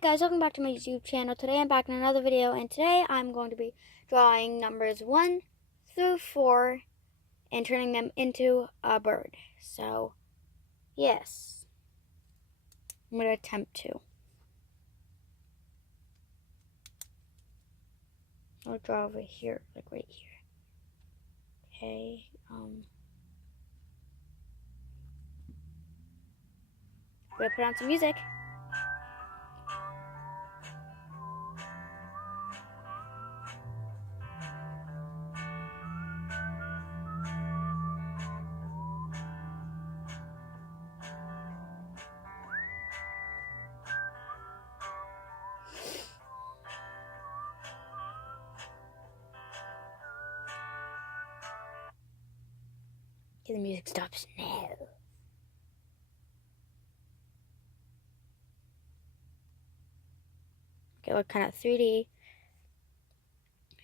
Hey guys, welcome back to my YouTube channel. Today I'm back in another video, and today I'm going to be drawing numbers 1 through 4 and turning them into a bird. So, yes, I'm going to attempt to. I'll draw over here, like right here. Okay, I'm going to put on some music. Okay, the music stops now. Okay, look kind of 3D.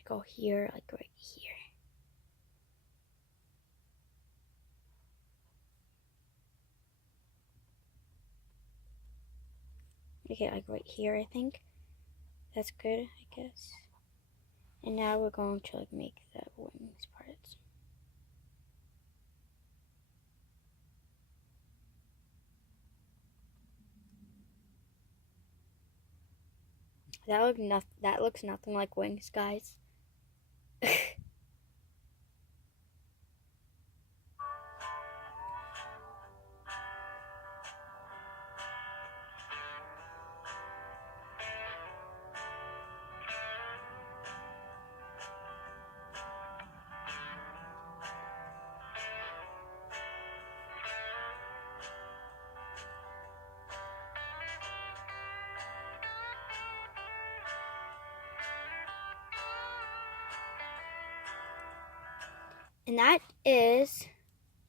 Go here, like right here. Okay, like right here, I think. That's good, I guess. And now we're going to like make the wings parts. That looks nothing like wings, guys. And that is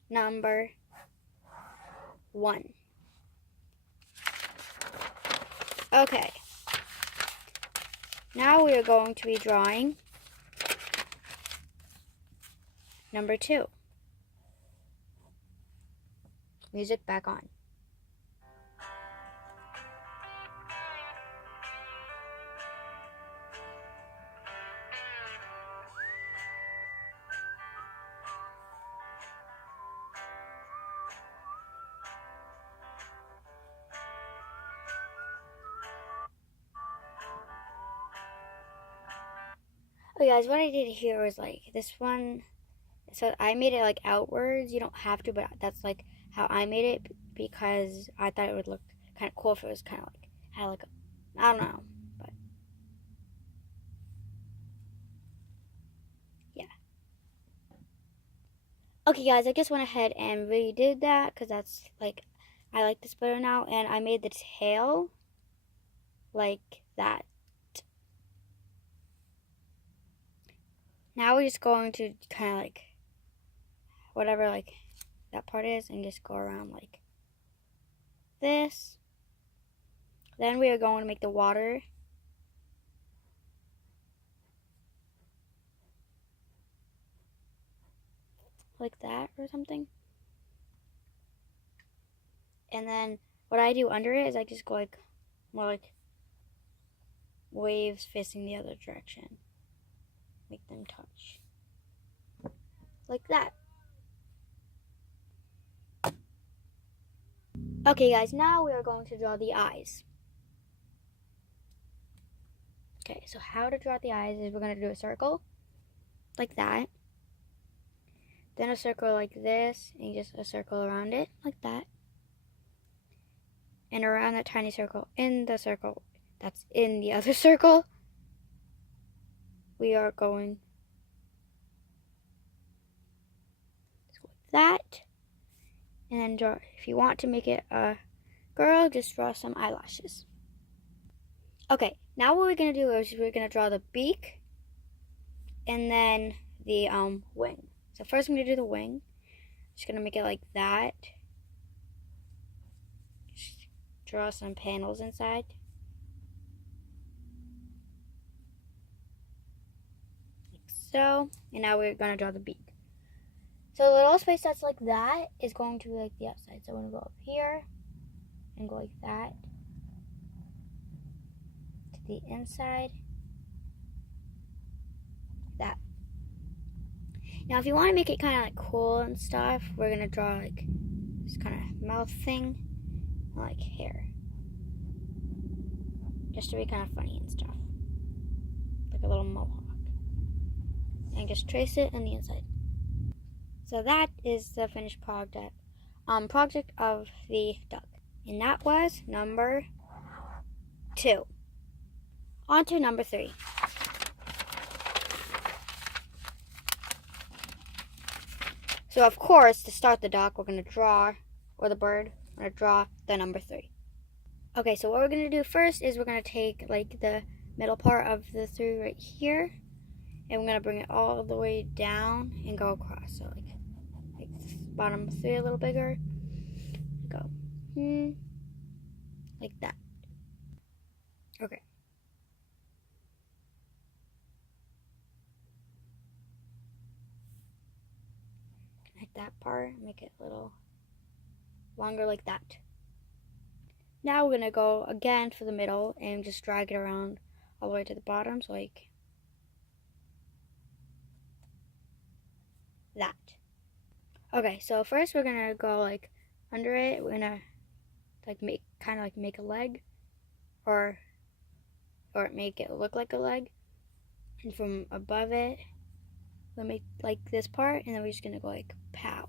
number 1. Okay. Now we are going to be drawing number 2. Music back on. Okay guys, what I did here was like this one, so I made it like outwards. You don't have to, but that's like how I made it because I thought it would look kind of cool if it was kind of like, had like a, I don't know, but yeah. Okay guys, I just went ahead and redid that because that's like, I like this better now, and I made the tail like that. Now we're just going to kind of like, whatever like that part is, and just go around like this. Then we are going to make the water. Like that or something. And then what I do under it is I just go like, more like waves facing the other direction. Make them touch. Like that. Okay guys, now we are going to draw the eyes. Okay, so how to draw the eyes is we're going to do a circle. Like that. Then a circle like this, and just a circle around it, like that. And around that tiny circle, in the circle that's in the other circle, we are going like that. And then draw, if you want to make it a girl, just draw some eyelashes. Okay, now what we're going to do is we're going to draw the beak and then the wing. So first I'm going to do the wing. Just going to make it like that. Just draw some panels inside. Like so. And now we're going to draw the beak. So the little space that's like that is going to be like the outside. So I'm going to go up here and go like that. the inside. That. Now if you want to make it kind of like cool and stuff, we're going to draw like this kind of mouth thing, like hair. Just to be kind of funny and stuff. Like a little mohawk. And just trace it on the inside. So that is the finished project of the duck. And that was number 2. On to number 3. So of course, to start the duck, we're going to draw, or the bird, we're going to draw the number 3. Okay, so what we're going to do first is we're going to take like the middle part of the 3 right here, and we're going to bring it all the way down and go across. So like bottom 3 a little bigger. Go like that. Okay. Like that part, make it a little longer like that. Now we're gonna go again for the middle and just drag it around all the way to the bottom, so like that. Okay, so first we're gonna go like under it. We're gonna like make a leg, or make it look like a leg, and from above it we'll make like this part, and then we're just gonna go like pow.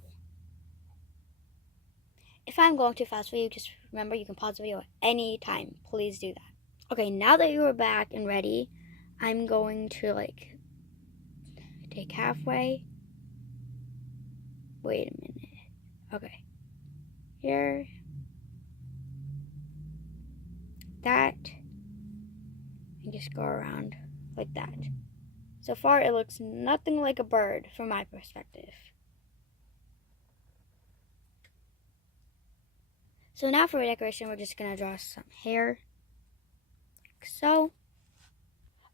If I'm going too fast for you, just remember you can pause the video at any time. Please do that. Okay, now that you are back and ready, I'm going to like take halfway. Wait a minute. Okay. Here. That. And just go around like that. So far, it looks nothing like a bird from my perspective. So now for decoration, we're just going to draw some hair, like so.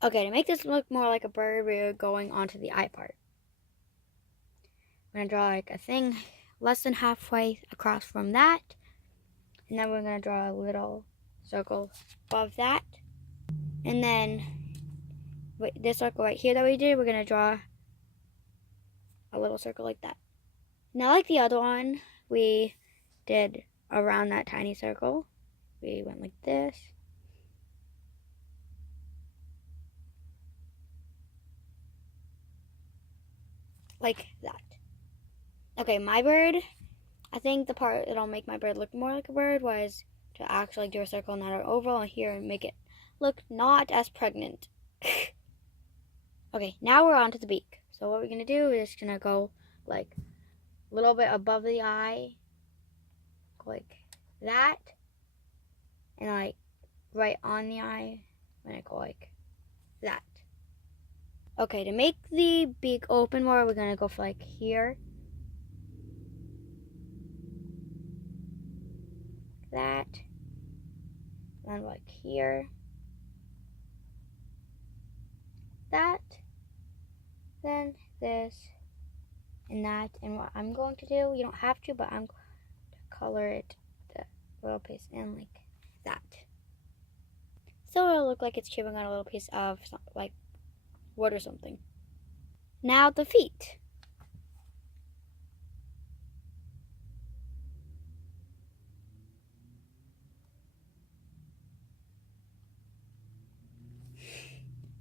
Okay, to make this look more like a bird, we're going on to the eye part. We're going to draw like a thing less than halfway across from that. And then we're going to draw a little circle above that. And then this circle right here that we did, we're going to draw a little circle like that. Now like the other one, we did around that tiny circle. We went like this. Like that. Okay, my bird, I think the part that'll make my bird look more like a bird was to actually do a circle, not an oval, here and make it look not as pregnant. Okay, now we're on to the beak. So what we're going to do is just going to go like a little bit above the eye, like that, and like right on the eye, I'm going to go like that. Okay, to make the beak open more, we're going to go for like here. That. And like here. That. Then this. And that. And what I'm going to do, you don't have to, but I'm going to color it the little piece in like that. So it'll look like it's chewing on a little piece of like wood or something. Now the feet.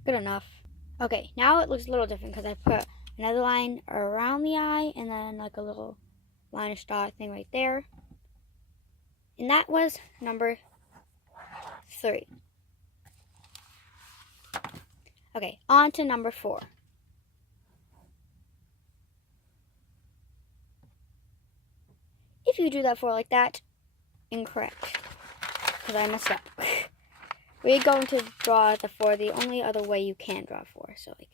Good enough. Okay, now it looks a little different because I put another line around the eye and then like a little line of star thing right there. And that was number 3. Okay, on to number 4. If you do that 4 like that, incorrect, because I messed up. We're going to draw the 4 the only other way you can draw 4. So like,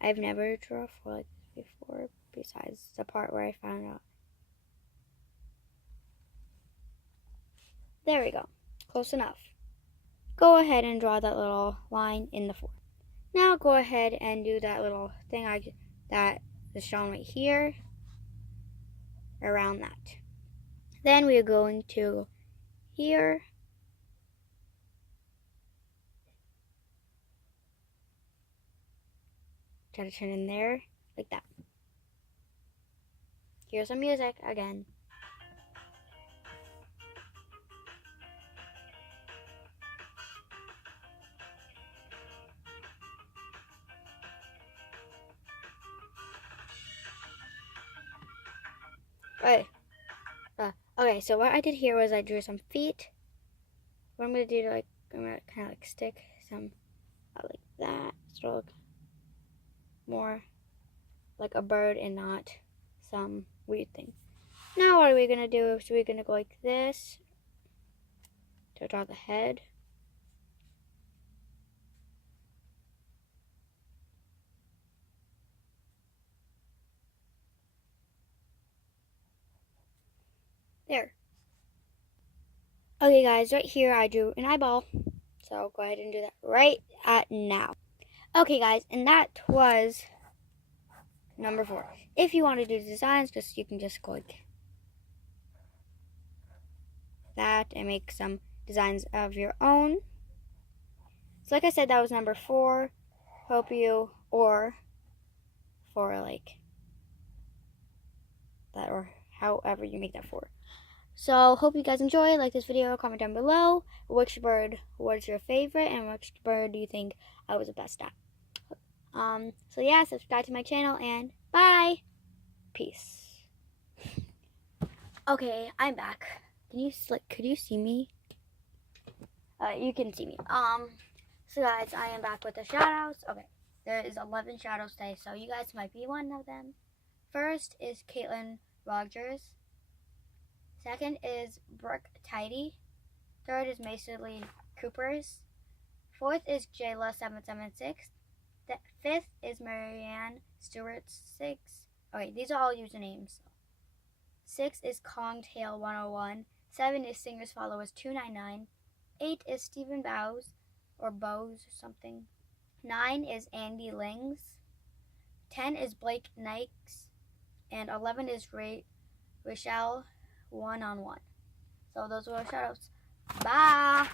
I've never drawn 4 like this before, besides the part where I found out. There we go. Close enough. Go ahead and draw that little line in the 4. Now go ahead and do that little thing that is shown right here, around that. Then we are going to here, try to turn in there, like that. Here's some music again. Okay. Okay, so what I did here was I drew some feet. What I'm gonna do, like, I'm gonna kind of like stick some like that, so it'll look more like a bird and not some weird thing. Now what are we gonna do? So we're gonna go like this to draw the head. There. Okay guys, right here I drew an eyeball. So go ahead and do that right at now. Okay guys, and that was number 4. If you want to do designs, you can just go like that and make some designs of your own. So like I said, that was number 4. Hope you, or for like that, or however you make that for. So hope you guys enjoy. Like this video, comment down below which bird was your favorite and which bird do you think I was the best at. So yeah, subscribe to my channel and bye. Peace. Okay, I'm back. Could you see me? You can see me. So guys, I am back with the shoutouts. Okay, there is 11 shoutouts today, so you guys might be one of them. First is Caitlin Rogers. Second is Brooke Tidy. Third is Mason Lee Coopers. Fourth is Jayla776. The fifth is Marianne Stewart 6. Okay, these are all usernames. 6 is Kongtail101. 7 is Singers Followers 299. 8 is Stephen Bowes or Bose or something. 9 is Andy Lings. 10 is Blake Nikes. And 11 is Rachel 1-on-1. So those were our shoutouts. Bye!